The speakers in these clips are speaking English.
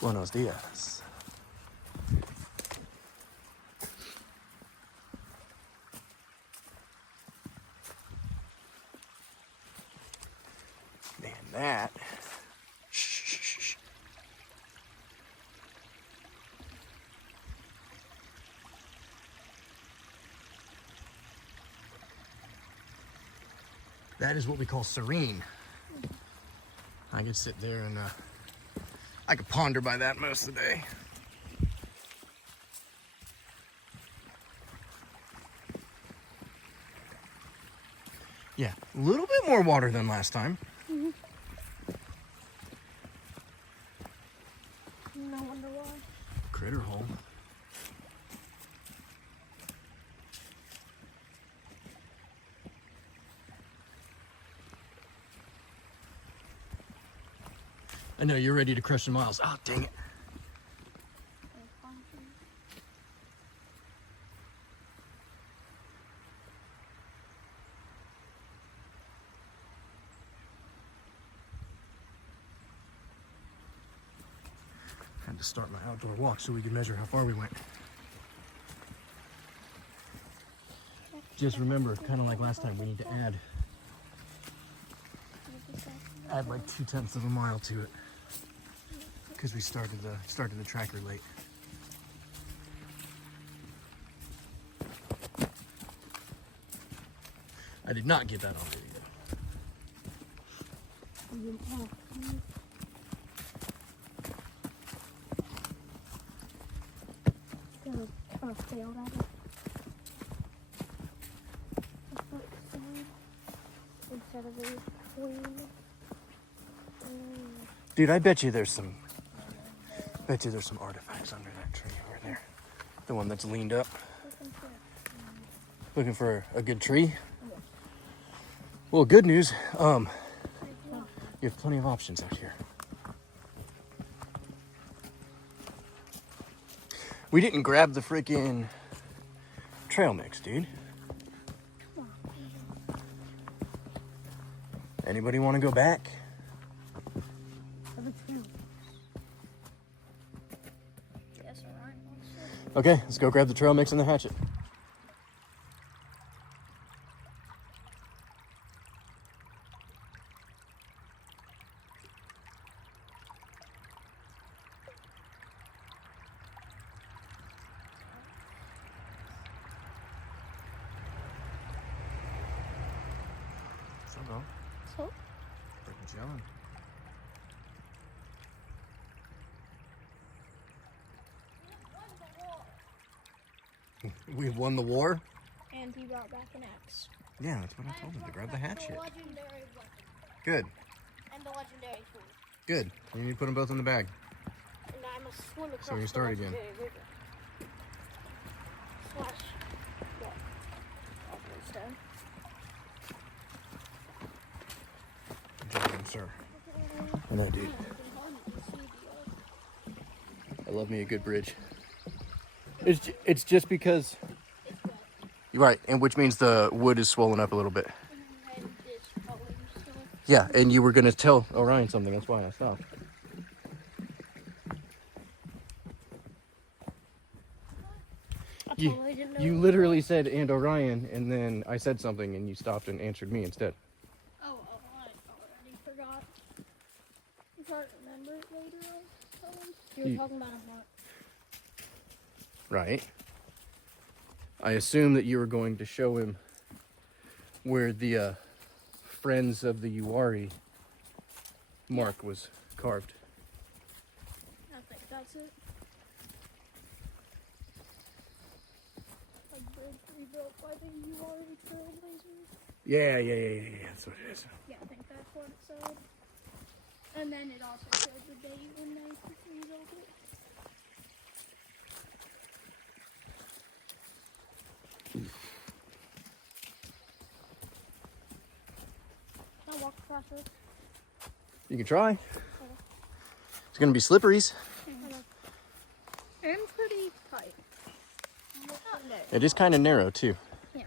Buenos dias. Man, that. Shh. That is what we call serene. I could sit there and I could ponder by that most of the day. Yeah, a little bit more water than last time. Mm-hmm. No wonder why. Critter hole. I know you're ready to crush the miles. Oh, dang it. Had to start my outdoor walk so we could measure how far we went. Just remember, kind of like last time, we need to add like 0.2 of a mile to it because we started the tracker late. I did not get that on video. Failed at it. Instead of a queen. Dude, I bet you there's some artifacts under that tree over there. The one that's leaned up. Looking for a good tree? Well, good news. You have plenty of options out here. We didn't grab the freaking trail mix, dude. Anybody want to go back? Okay, let's go grab the trail mix and the hatchet. So? Freaking chilling. We won the war? And he brought back an axe. Yeah, that's what I told him, to grab the hatchet. The legendary weapon. Good, And the legendary tool. good. You need to put them both in the bag. And I must swim across So we can start again. the river. Slash. What? Stone. Good job, sir. I know, dude. I love me a good bridge. It's just because... You're right, and which means the wood is swollen up a little bit. Yeah, and you were going to tell Orion something. That's why I stopped. You literally said, and Orion, and then I said something, and you stopped and answered me instead. Oh, I already forgot. If I remember it later on. You were talking about a month. Right. I assume that you were going to show him where the Friends of the Uwharrie mark was carved. I think that's it. A bridge rebuilt by the Uwharrie Trailblazers. Yeah. That's what it is. Yeah, I think that's what it said. And then it also showed the date when they rebuilt it. Can I walk across it? You can try. It's going to be slipperies. And pretty tight. It is kind of narrow, too. Yeah.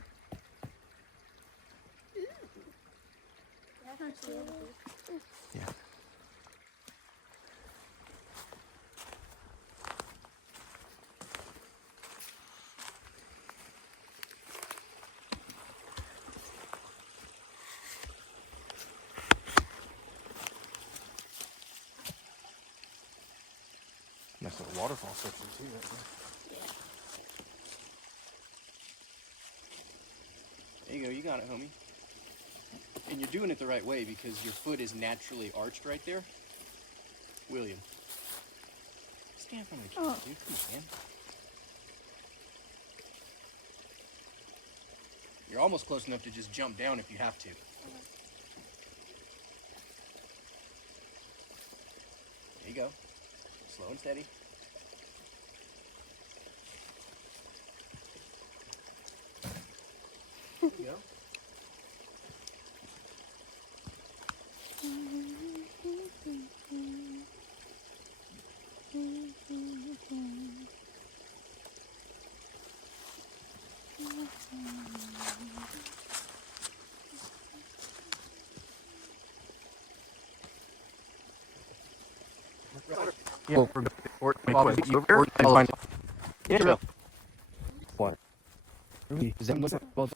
Yeah. nice little waterfall section too. Right there. Yeah. There you go, you got it, homie. And you're doing it the right way because your foot is naturally arched right there. William. Stand in front of the camera, dude. Come on, man. You're almost close enough to just jump down if you have to. There you go. Slow and steady. There you go. Yeah. Or yeah. What? Is that what?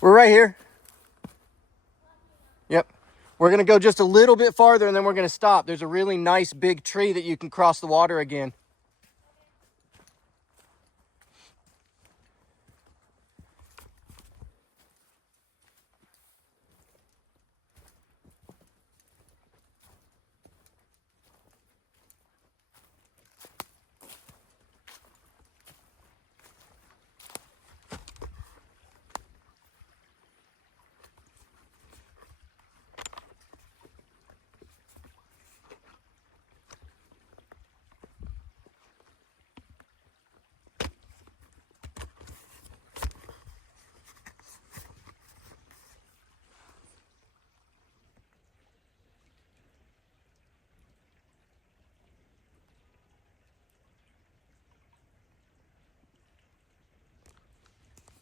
We're right here. Yep. We're going to go just a little bit farther and then we're going to stop. There's a really nice big tree that you can cross the water again.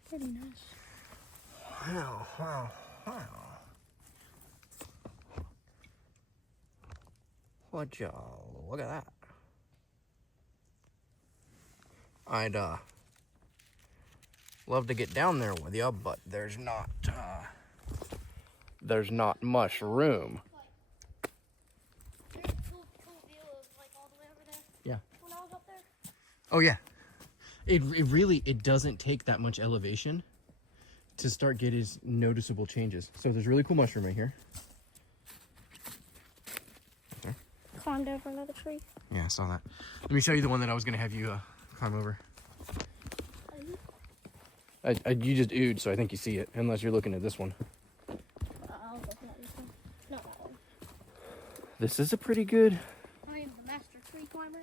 Pretty nice. Wow, wow, wow. What y'all, look at that. I'd love to get down there with you, but there's not much room. There's a cool view of like all the way over there. Yeah. When I was up there. Oh yeah. It doesn't take that much elevation to start getting noticeable changes. So there's a really cool mushroom right here. Okay. Climbed over another tree. Yeah, I saw that. Let me show you the one that I was gonna have you climb over. You just oohed, so I think you see it, unless you're looking at this one. I was looking at this one. Not that one. This is a pretty good. I mean, the master tree climber.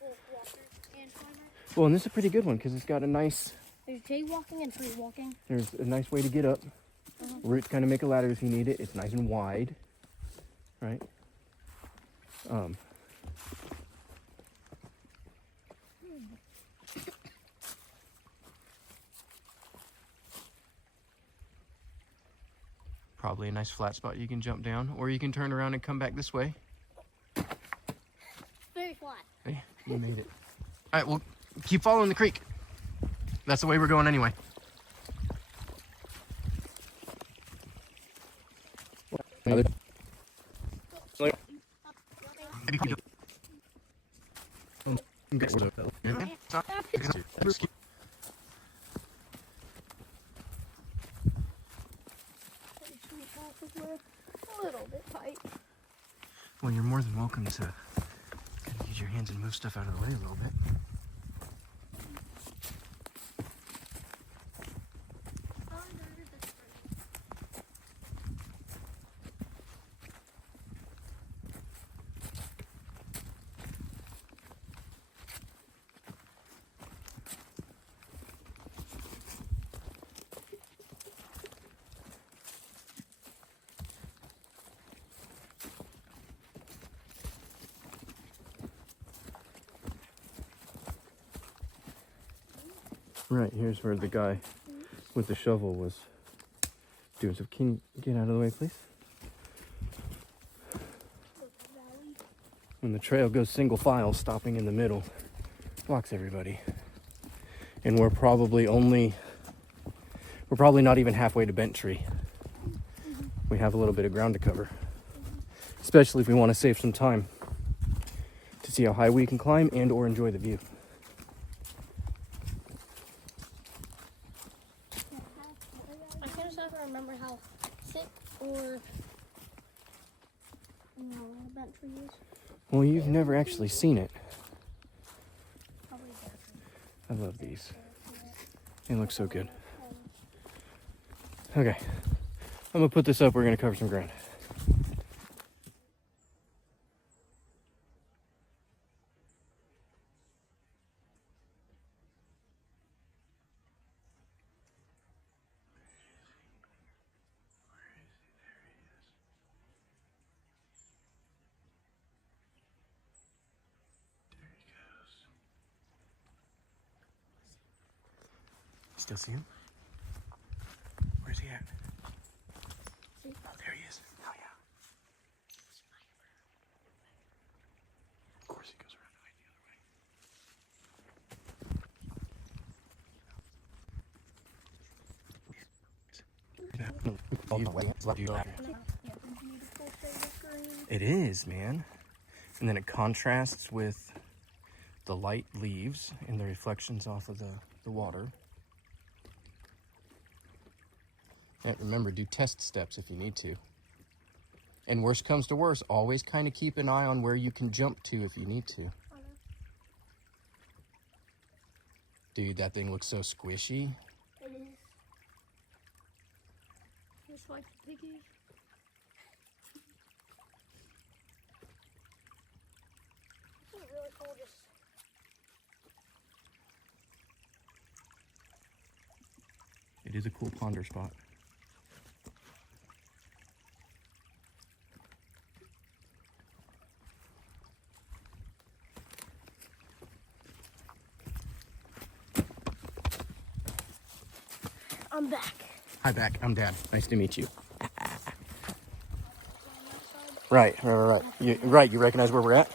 Or walker and climber. Well, and this is a pretty good one because it's got a nice. There's jaywalking and tree walking. There's a nice way to get up. Roots kind of make a ladder if you need it. It's nice and wide, right? Probably a nice flat spot you can jump down, or you can turn around and come back this way. Very flat. Hey, you made it. All right, well, keep following the creek. That's the way we're going anyway. A little bit tight. Well, you're more than welcome to kind of use your hands and move stuff out of the way a little bit. Right, here's where the guy with the shovel was doing. So can you get out of the way, please? When the trail goes single file, stopping in the middle blocks everybody. And we're probably not even halfway to Bent Tree. we have a little bit of ground to cover. Especially if we want to save some time to see how high we can climb and or enjoy the view. I can't ever remember how thick or bent tree is. Well, you've never actually seen it. Probably I love these. They look so good. Okay, I'm gonna put this up. We're gonna cover some ground. Still see him? Where's he at? Oh, there he is. Oh, yeah. Of course he goes around the other way. It is, man. And then it contrasts with the light leaves and the reflections off of the water. And remember, do test steps if you need to. And worst comes to worst, always kind of keep an eye on where you can jump to if you need to. Dude, that thing looks so squishy. It is. Just like the piggy. This is really cool. Just It is a cool ponder spot. I'm back. Hi, back. I'm Dad. Nice to meet you. Right. You recognize where we're at?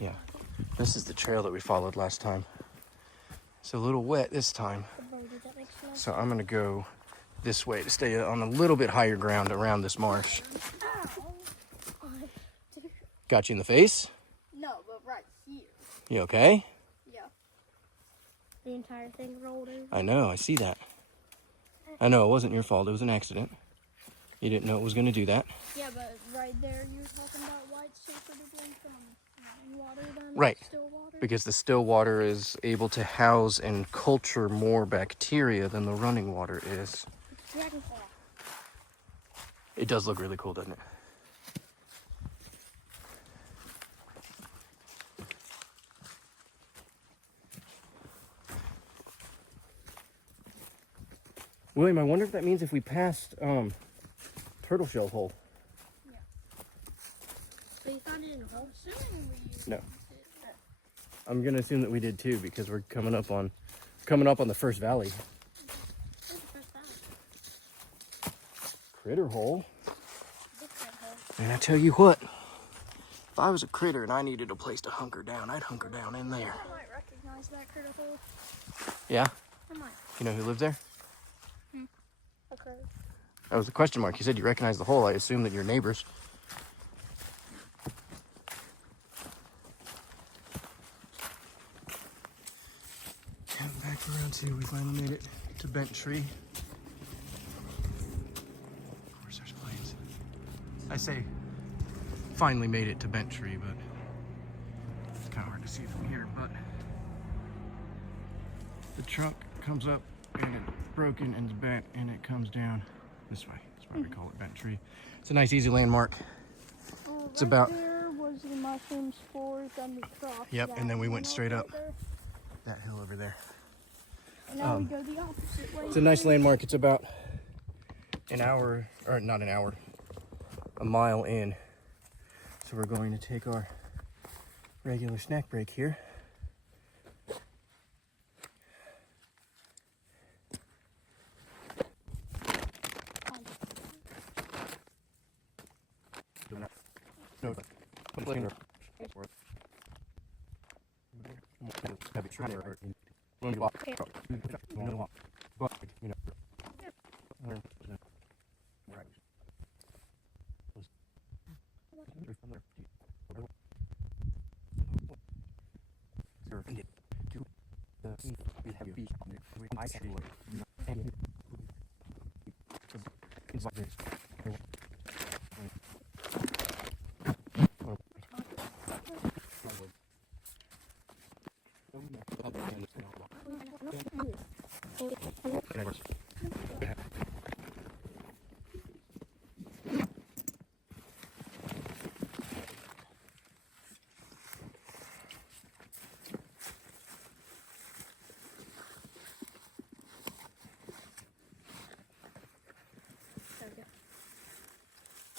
Yeah. This is the trail that we followed last time. It's a little wet this time. So I'm going to go this way to stay on a little bit higher ground around this marsh. Got you in the face? No, but right here. You okay? Yeah. The entire thing rolled over. I know, I see that. I know, it wasn't your fault. It was an accident. You didn't know it was going to do that. Yeah, but right there you were talking about why it's safer to drink from running water than Right. still water. Because the still water is able to house and culture more bacteria than the running water is. Dragonfly. It does look really cool, doesn't it? William, I wonder if that means if we passed Turtle Shell Hole. Yeah. So you found it in a hole? Assuming we No. it. I'm gonna assume that we did too because we're coming up on the first valley. Where's the first valley? Critter hole. Big red hole. And I tell you what, if I was a critter and I needed a place to hunker down, I'd hunker down in there. I might recognize that critter hole. Yeah? I might. You know who lives there? A critter. That was a question mark. You said you recognize the hole. I assume that you're neighbors. Come back around to, we finally made it to Bent Tree. Of course there's planes. I say finally made it to Bent Tree, but it's kind of hard to see from here. But the trunk comes up and it's broken and it's bent and it comes down this way. That's why we call it Bent Tree. It's a nice easy landmark. It's Right about there was the mushroom spores and the crop. Yep, and then we went straight up There. that hill over there. And now we go the opposite way. It's a nice landmark. It's about an hour, or not an hour, a mile in. So we're going to take our regular snack break here.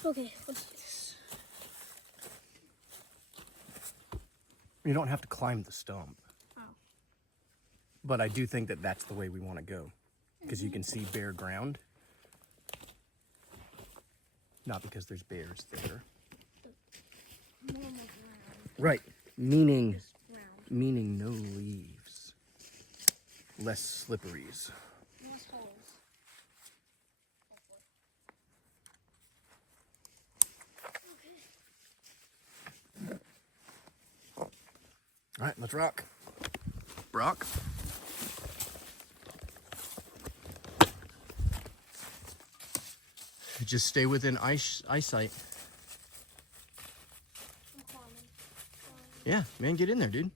Okay, let's do this. You don't have to climb the stump. Oh. But I do think that that's the way we want to go. Because you can see bare ground. Not because there's bears there. Normal ground. Right. Meaning Just ground. meaning no leaves. Less slipperies. Less holes. All right, let's rock. Rock. Just stay within eyesight. I'm climbing. Yeah, man, get in there, dude.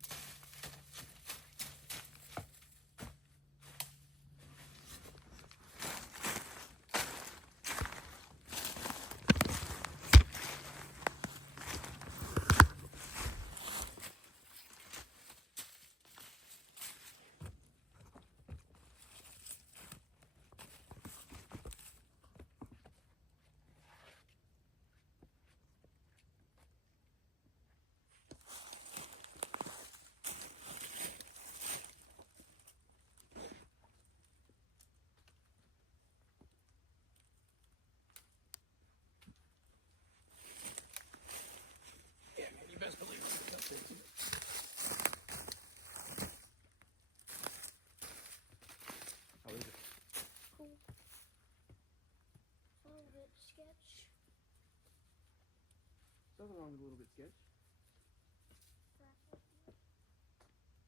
Yeah, man, you best believe it's up there. How is it? Cool. A little bit sketch. Nothing wrong with a little bit sketch.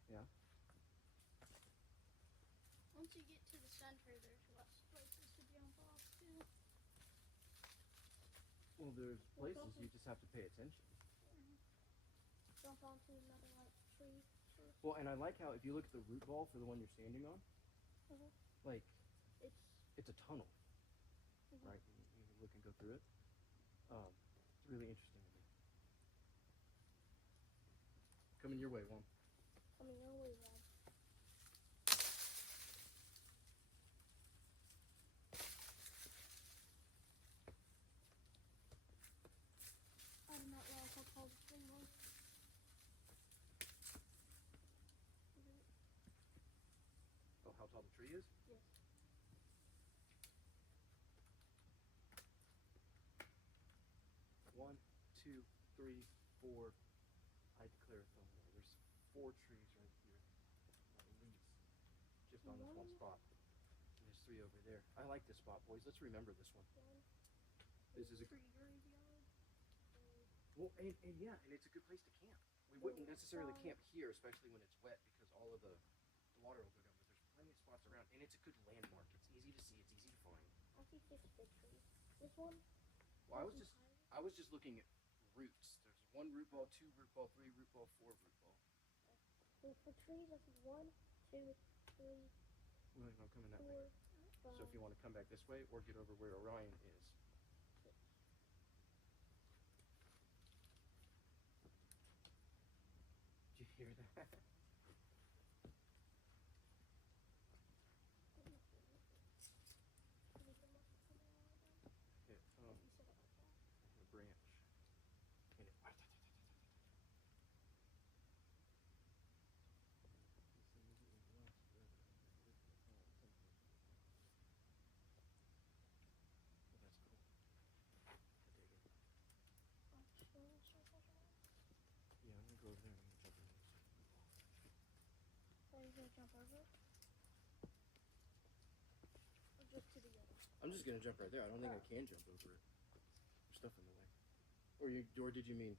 Yeah. Once you get to the center, there's less places to jump off to. Well, there's places you just have to pay attention. Jump onto another like tree. Well, and I like how if you look at the root ball for the one you're standing on, like it's a tunnel, right? You look and go through it. It's really interesting to me. Coming your way, Juan. Coming your way, Rob. I do not know how tall this thing was. Oh, how tall the tree is? Yes. One, two, three, four. I declare a thumbnail. There's 4 trees right here, at least, just on this one spot. And there's 3 over there. I like this spot, boys. Let's remember this one. This is a tree graveyard. well, and yeah, and it's a good place to camp. We wouldn't necessarily camp here, especially when it's wet, because all of the water will go down. But there's plenty of spots around, and it's a good landmark. It's easy to see. It's easy to find. I think this is big tree. This one. Well, I was just looking at roots. There's 1 root ball, 2 root ball, 3 root ball, 4 root ball. So for trees, this is 1, 2, 3. Well, I'm coming that 4, way. 5. So if you want to come back this way or get over where Orion is. Did you hear that? Hit a branch. And it. Well, that's cool. I dig it. jump over it? Or just to the other? I'm just gonna jump right there. I don't think I can jump over it. There's stuff in the way. Or did you mean?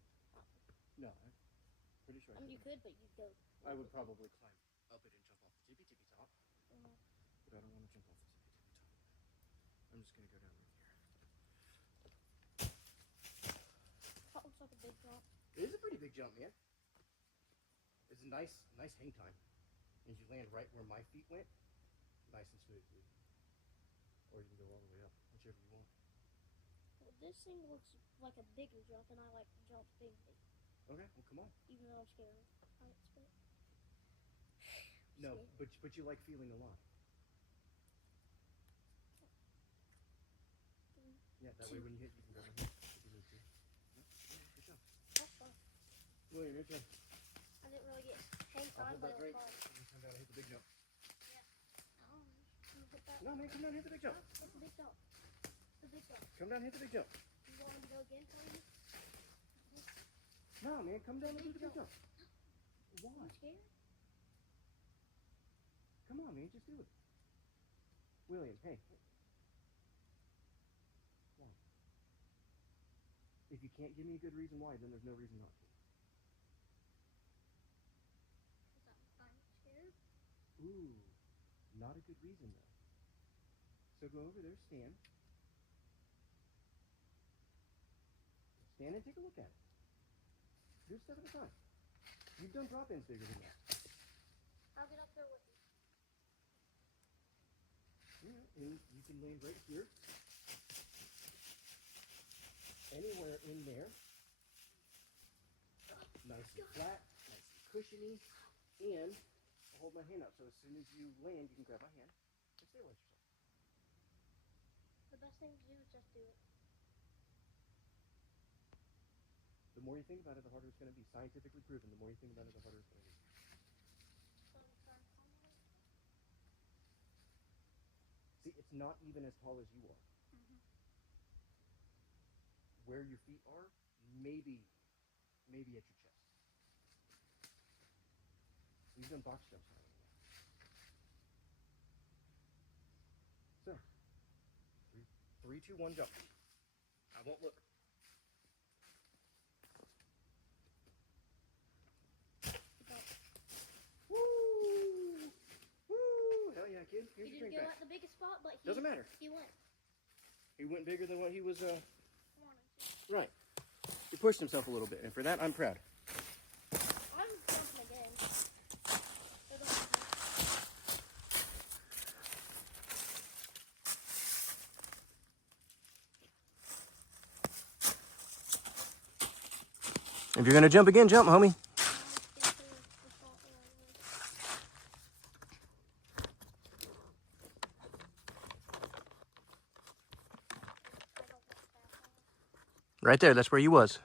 No, I'm pretty sure. I mean, you could, but you'd go. I would probably climb up it and jump off the tippy top. Mhm. But I don't want to jump off the tippy top. I'm just gonna go down right here. That looks like a big drop. It is a pretty big jump, man. It's a nice hang time. And you land right where my feet went, nice and smoothly. Or you can go all the way up, whichever you want. Well, this thing looks like a bigger jump, and I like to jump big, Okay, well come on. even though I'm scared of heights. But No, scared. but you like feeling alive. Yeah, that way when you hit, you can go right here. You can do it too. Yeah, good job. That's fun. William, your turn. I didn't really get hang I'll time, hold but that it right. was fun. And come down and hit the big jump. Oh, you hit that. No, man, come down and hit the big jump. Hit the big jump. The big jump. Come down and hit the big jump. You want him to go again for you? No, man, come down and do the big jump. Why? I'm scared. Come on, man, just do it. William, hey. Why? If you can't give me a good reason why, then there's no reason not to. Because I'm scared. Ooh, not a good reason though. So go over there, stand. Stand and take a look at it. Do a step at a time. You've done drop-ins bigger than that. I'll get up there with you. Yeah, and you can land right here. Anywhere in there. Nice and flat, nice and cushiony. And I'll hold my hand up so as soon as you land, you can grab my hand and stabilize yourself. The best thing to do is just do it. The more you think about it, the harder it's going to be. Scientifically proven, the more you think about it, the harder it's going to be. So I'm trying to calm it. See, it's not even as tall as you are. Where your feet are, maybe at your chest. You've done box jumps now. So, 3, 2, 1, jump. I won't look. Woo! Woo! Hell yeah, kid. Here's He your didn't drink go back. at the biggest spot, but Doesn't matter. He went. He went bigger than what he was, Wanted to. right. He pushed himself a little bit, and for that, I'm proud. I'm jumping again. For the one. If you're gonna jump again, jump, homie. Right there, that's where you was.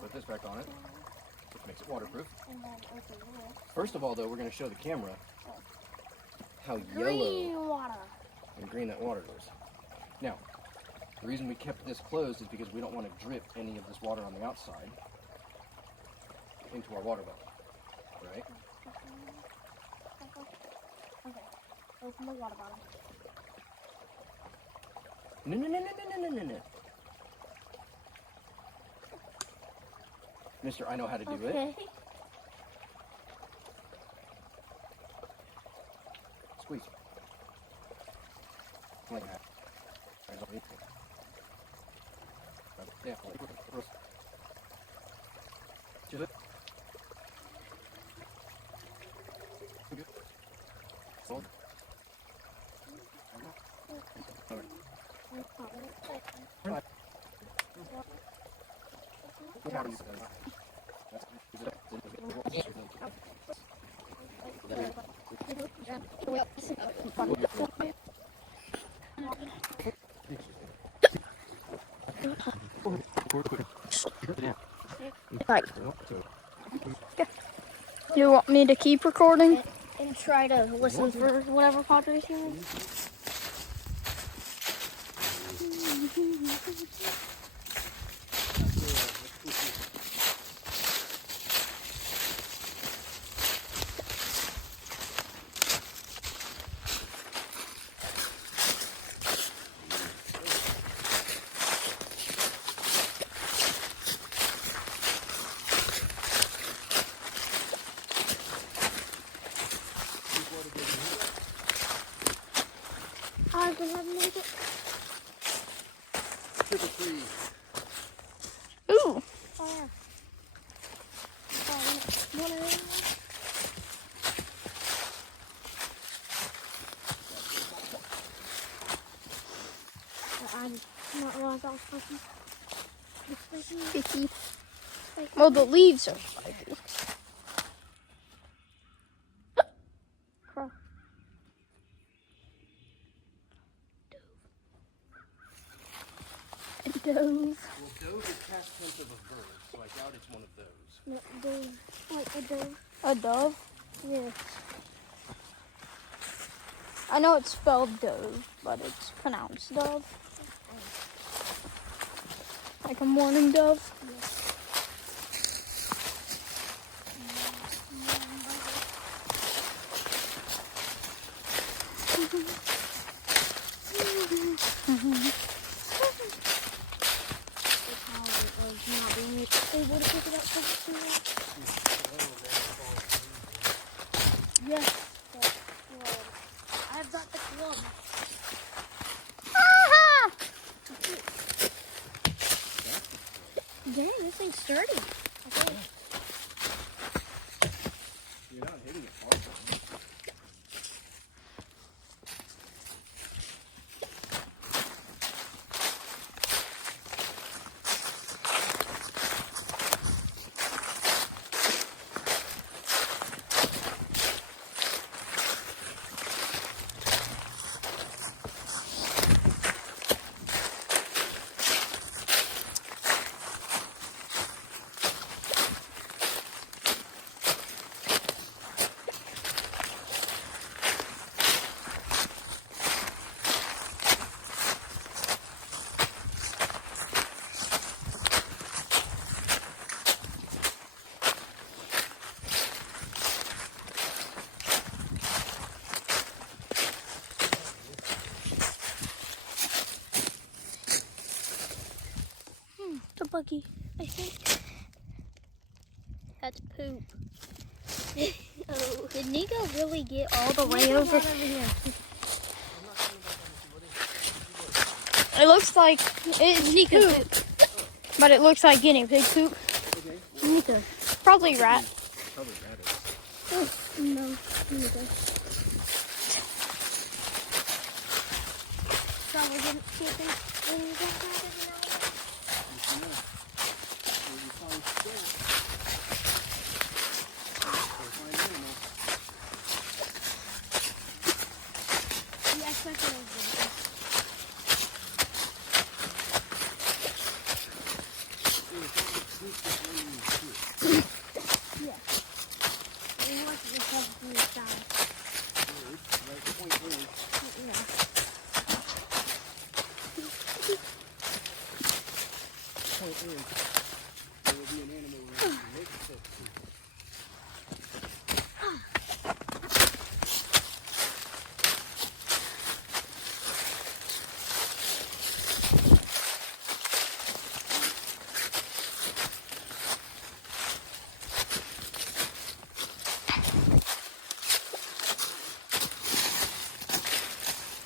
Put this back on it, which makes it waterproof. And then open this. First of all, though, we're going to show the camera how Green yellow water. and green that water is. Now, the reason we kept this closed is because we don't want to drip any of this water on the outside into our water bottle, right? Okay. Open the water bottle. No. Mister, I know how to do it. Okay. Squeeze. Like that. Yeah, just it. Hold. Right. You want me to keep recording? And try to listen for whatever Padres hear. I will have made it. Triple three. Ooh. Oh, yeah. One of them. I did not realize that was spiky. Spiky. Well, the leaves are spiky. Crow. A dove. Well, dove is past tense of a bird, so I doubt it's one of those. No, dove. Like a dove. A dove? Yes. I know it's spelled dove, but it's pronounced dove. Like a morning dove? Yes. Not being able to pick it up for the yes, but well, I've got the club. Ah! Dang, this thing's sturdy. Okay. You're not hitting it far. The buggy, I think. That's poop. Oh. Did Nico really get all the way over here? It looks like it's Nico poop, but it looks like guinea pig poop. Okay. Nico. Probably rat. Probably rat is. Oh, no, Nico. Probably didn't see it when you got out of the night. Yeah, I expected it was yeah. And he wants to just have from the side. Right, point three. Yeah. Point three. There will be an animal around to make itself sleep.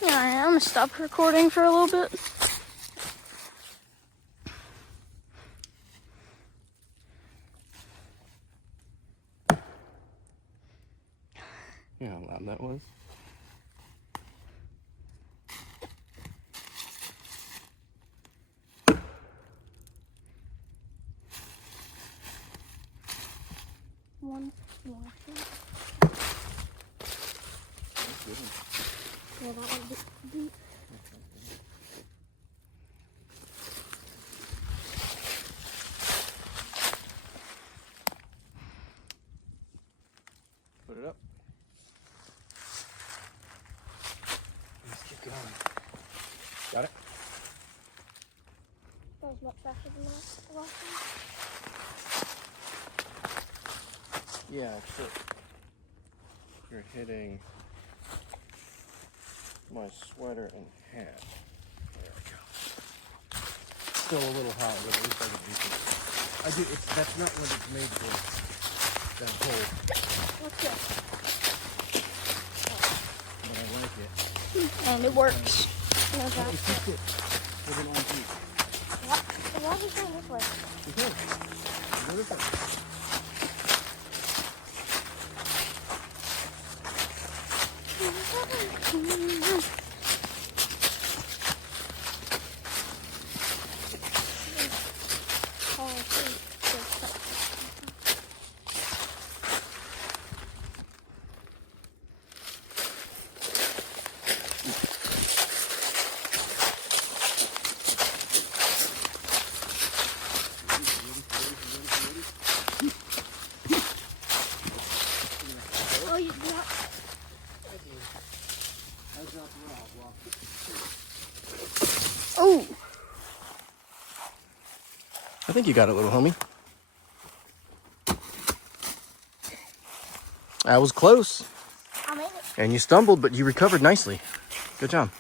Alright, I'm gonna stop recording for a little bit. You know how loud that was? one more. Yeah, that one deep. Put it up. Let's keep going. Got it? That was much faster than the last one. Yeah, except you're hitting my sweater in half. There we go. Still a little high, but at least I can reach it. That's not what it's made for. That hole. What's this? But I like it. And it works. No It's doubt. just it. With an on piece. Why is it going this way? Okay. Go this way. Oh, you dropped. Oh! I think you got it, little homie. That was close. I made it. And you stumbled, but you recovered nicely. Good job.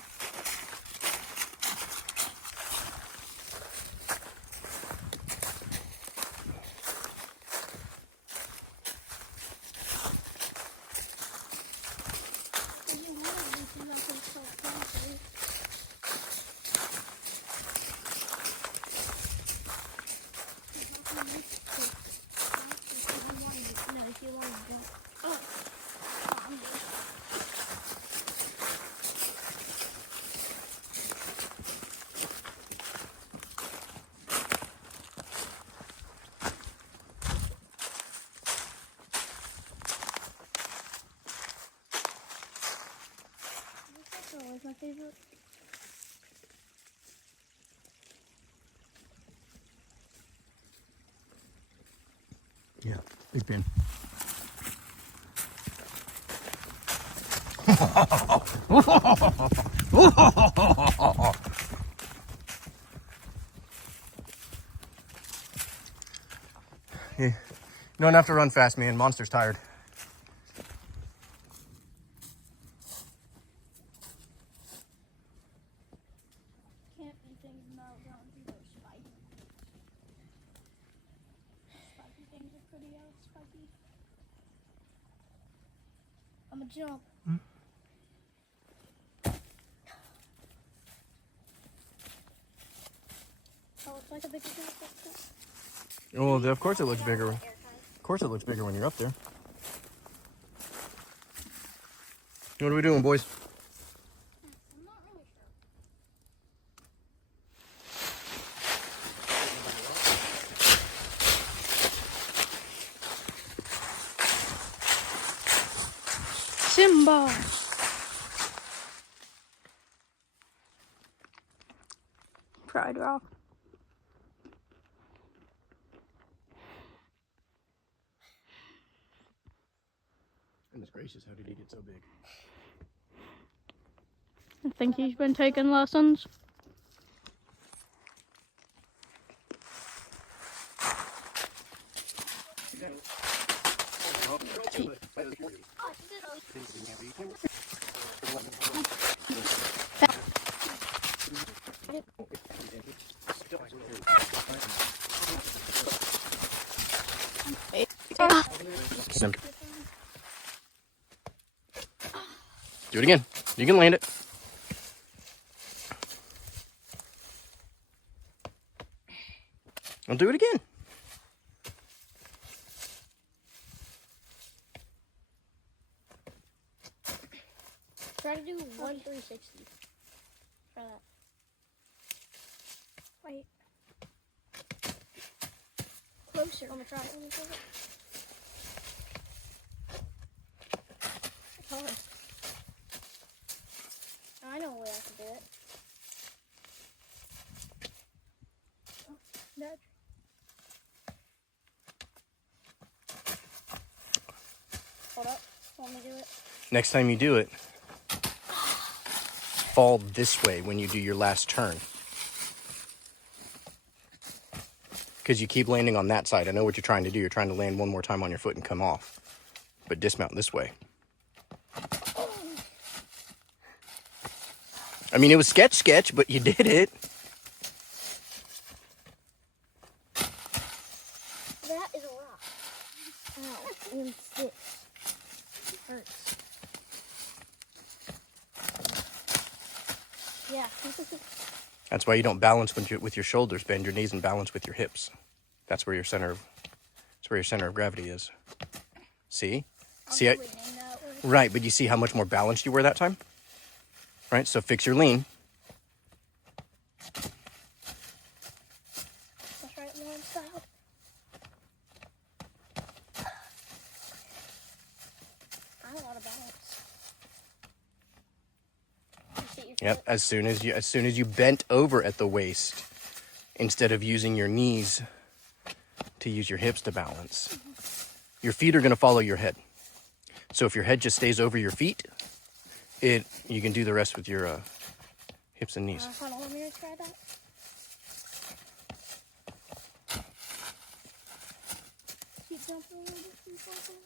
Always my favorite. Yeah, big pin. You don't have to run fast, man. Monster's tired. Can't be things not going through those spikes. Spiky things are pretty spiky. I'm gonna jump. Oh, it's like a big jump. Well, of course it looks bigger. Of course it looks bigger when you're up there. What are we doing, boys? I'm not really sure. Simba. Pride Rock. Goodness gracious, how did he get so big? I think he's been taking lessons. Do it again. You can land it. I'll do it again. Try to do 1 360 for that. Wait. Closer. I'm gonna try it. Want me to do it? Next time you do it, fall this way when you do your last turn. Because you keep landing on that side. I know what you're trying to do. You're trying to land one more time on your foot and come off. But dismount this way. I mean, it was sketch, but you did it. That is a rock. Ow, even sticks. Hurts. Yeah. That's why you don't balance with your shoulders. Bend your knees and balance with your hips. That's where your center of gravity is. See? See? Right, but you see how much more balanced you were that time? Right, so fix your lean. That's right, Lauren style. I have a lot of balance. Yep, as soon as you bent over at the waist, instead of using your knees to use your hips to balance, your feet are going to follow your head. So if your head just stays over your feet, you can do the rest with your hips and knees. Hold on, let me try that. Keep jumping a little bit. Keep jumping.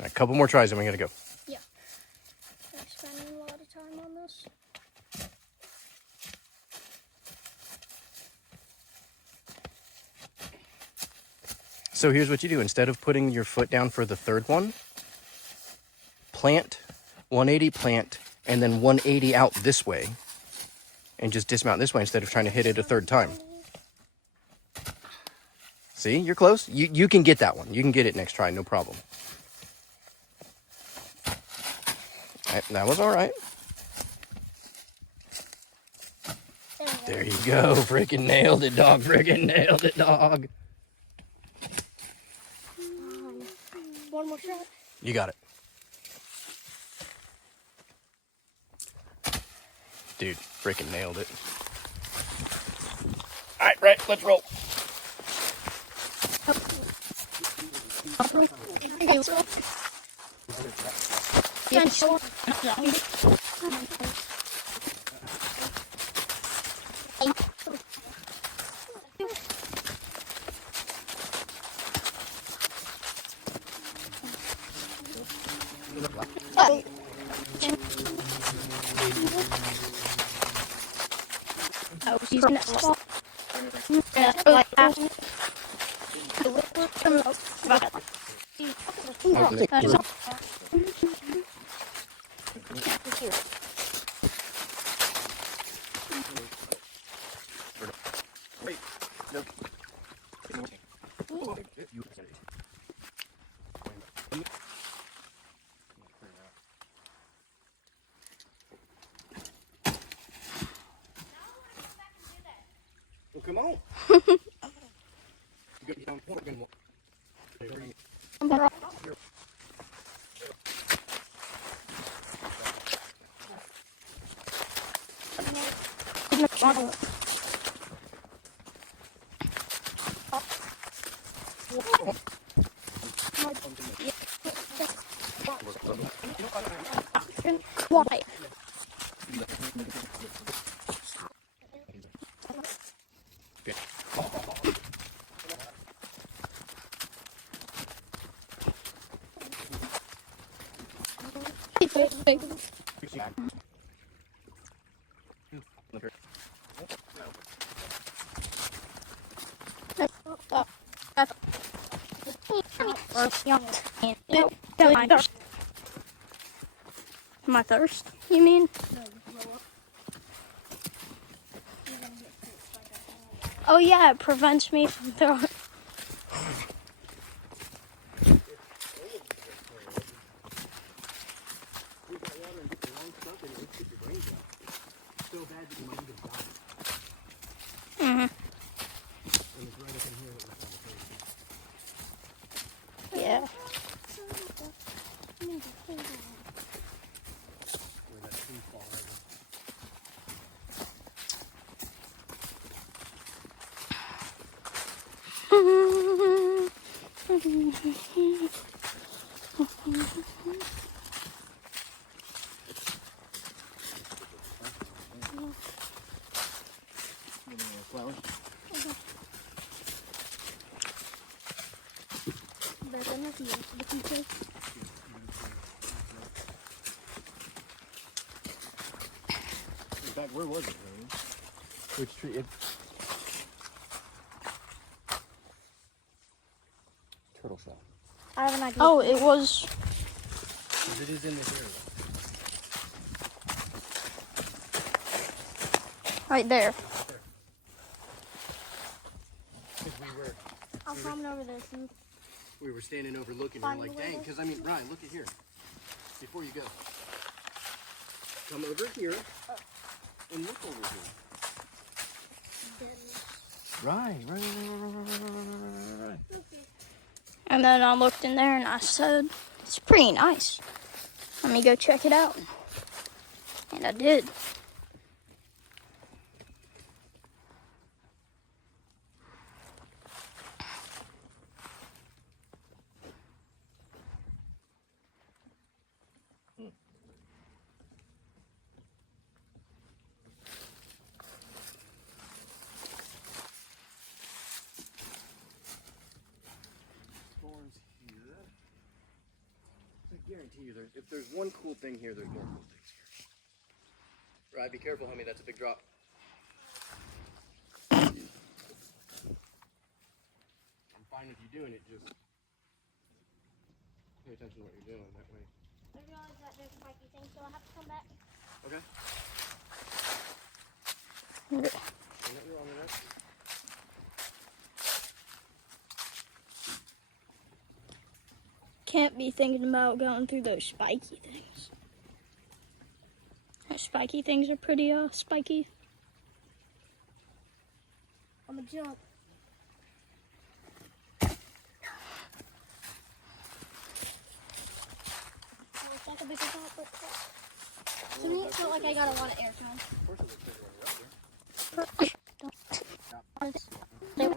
A couple more tries and we gotta go. Yeah. I'm spending a lot of time on this. So here's what you do. Instead of putting your foot down for the third one, plant, 180 plant, and then 180 out this way. And just dismount this way instead of trying to hit it a third time. See, you're close. You can get that one. You can get it next try, no problem. That was all right. There you go. Freaking nailed it, dog. Freaking nailed it, dog. One more shot. You got it. Dude, freaking nailed it. All right, right, let's roll. Oh, she's in that spot. Like that. Well, come on. Why? My thirst, you mean? Oh yeah, it prevents me from throwing. Yeah. Flowers. They're gonna be the future. In fact, where was it, Ryan? Which tree? Turtle shell. I have an idea. Oh, it was. It is in this area. Right there. I'll come over this and We were standing overlooking. Find We're like, the way dang, to- because I mean, Ryan, look at here. Before you go, come over here and look over here. Right. And then I looked in there and I said, it's pretty nice. Let me go check it out. And I did. Thorns here. I guarantee you, if there's one cool thing here, there's more cool things here. Right, be careful, homie. That's a big drop. I'm fine with you doing it. Just pay attention to what you're doing. That way. I realize that there's a spiky thing, so I'll have to come back. Okay. Okay. You're on the rest. Can't be thinking about going through those spiky things. Those spiky things are pretty spiky. I'm gonna jump. Like a bigger drop, but to me, it felt like I got a lot of air time. Of course, it looks like right there.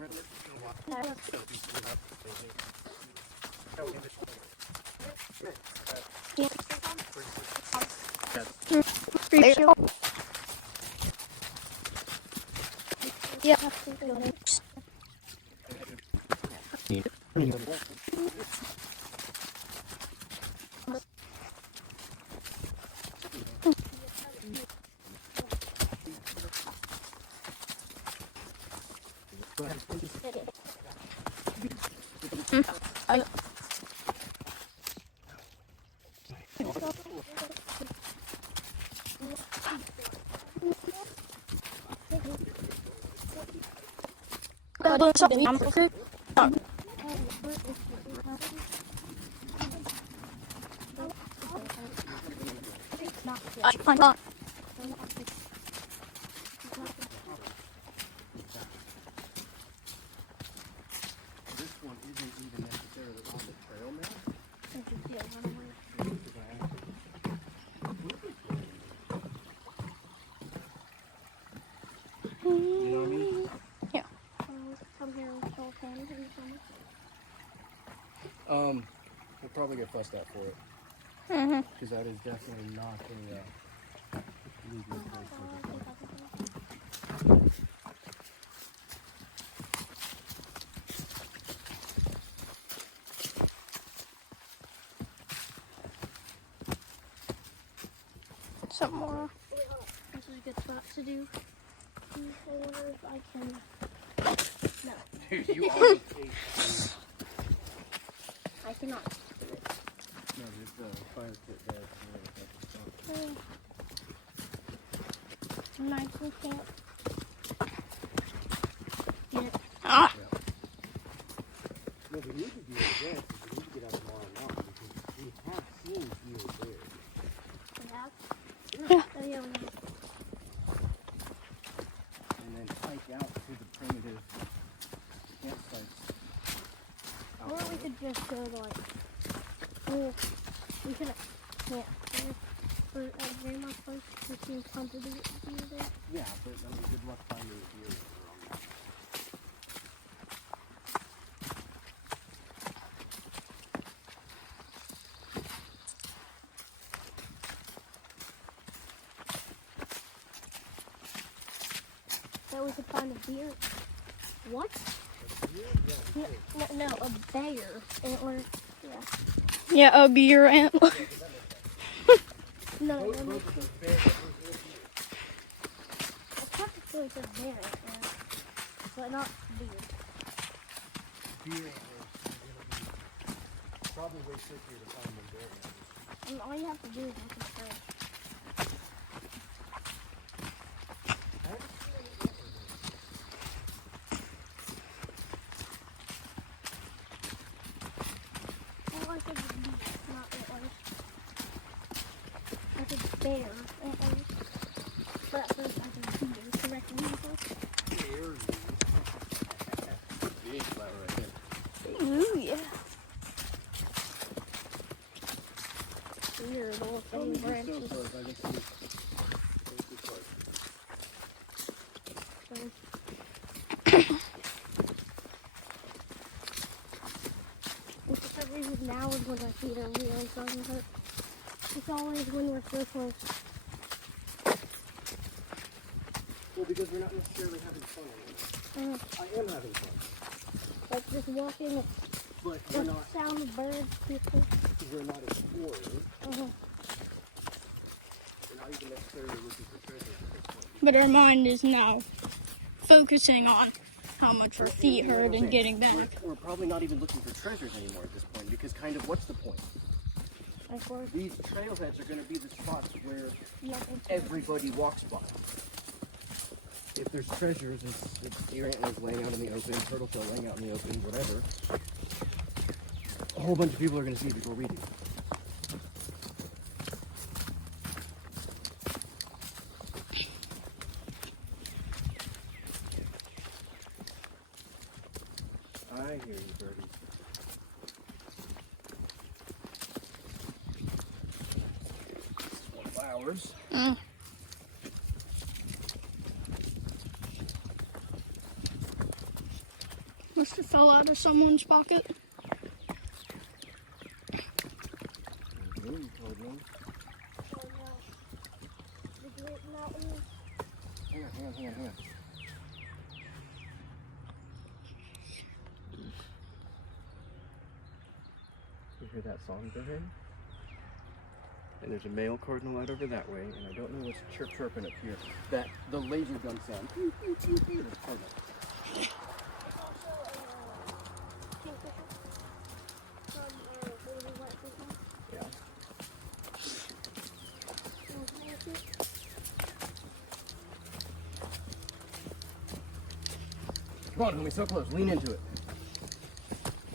Yeah. This one isn't even necessarily on the trail now. You know what I mean? Yeah. Come here and show a fan. We'll probably get fussed at for it. Mm-hmm. Because that is definitely not a legal place to do. Some more. Wait, hold on. This is a good spot to do. I wonder if I can. No, Dude, you always take I cannot do it. no, there's a fire pit there. Nice and can't. Get it. Ah. No, we need to do it again because we need to get out tomorrow night because we have seen deer there. We have? Yeah. Oh, yeah, we have. And then hike out to the primitive campsites. Or we could just go like, well, we could camp there for at Grandma's place. We can come to the deer there. Yeah, but I mean, good luck finding a deer that are on that. find a deer. What? No, a bear antler. Yeah. Yeah, a beer antler. No, I technically it's a bear antler, but not deer. Deer antlers are going to be probably way trickier to find than bear antlers. And all you have to do is look at the bird. All I said was deer, not antlers. I said bear antlers. But at first I said deer, correctly myself. Big flower right there. Ooh, yeah. Deer, the little thin branches. And for some reason now is when our feet are really starting to hurt. It's always when we're so close. Well, because we're not necessarily having fun anymore. I am having fun. Like just walking, But we're the not, sound of birds, people. we're not exploring. Uh-huh. We're not even necessarily looking for treasure at this point. But our mind is now focusing on how much our feet hurt and getting back. We're probably not even looking for treasures anymore at this point, because kind of what's the point? Of course. These trailheads are going to be the spots where Nothing. everybody walks by. If there's treasures, it's deer antlers laying out in the open, turtle shell laying out in the open, whatever. A whole bunch of people are going to see it before we do. I hear you, birdies. More flowers. Must have fell out of someone's pocket. Oh no. The Great Mountains. Hang on. You hear that songbird? And there's a male cardinal out over that way, and I don't know what's chirping up here. That the laser gun sound. That's cardinal. There's also a kingfisher from Baby White Christmas. Yeah. Come on, homie, so close. Lean into it.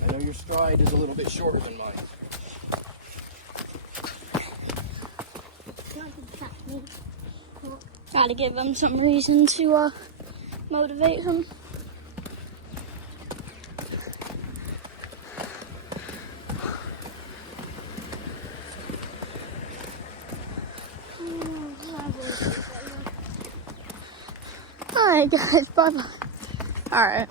I know your stride is a little bit shorter than mine. Gotta give him some reason to motivate him. Alright guys, bye bye. Alright.